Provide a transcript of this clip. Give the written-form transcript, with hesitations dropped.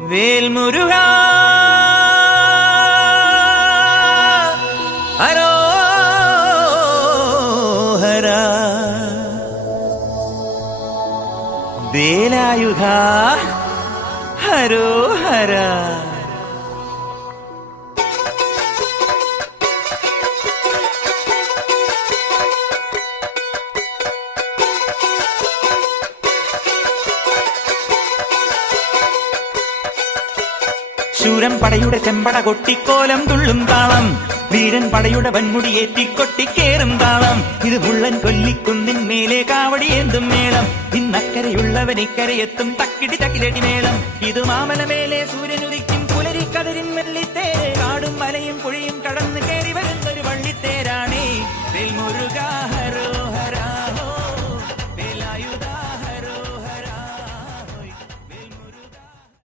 വേൽമുരുകാ ഹരോഹരാ വേലായുധാ ഹരോഹരാ. ശൂരൻ പടയുടെ ചെമ്പട കൊട്ടിക്കോലം തുള്ളും താളം, വീരൻ പടയുടെ വൻമുടിയേറ്റിക്കൊട്ടിക്കേറും താളം. ഇത് മുള്ളൻ കൊല്ലിക്കുന്നിൻ മേലെ കാവടിയേന്തും മേളം, ഇന്നക്കരയുള്ളവൻ ഇക്കരയെത്തും തക്കിടി തക്കിലടി മേളം. ഇത് മാമല മേലെ സൂര്യനുദിക്കും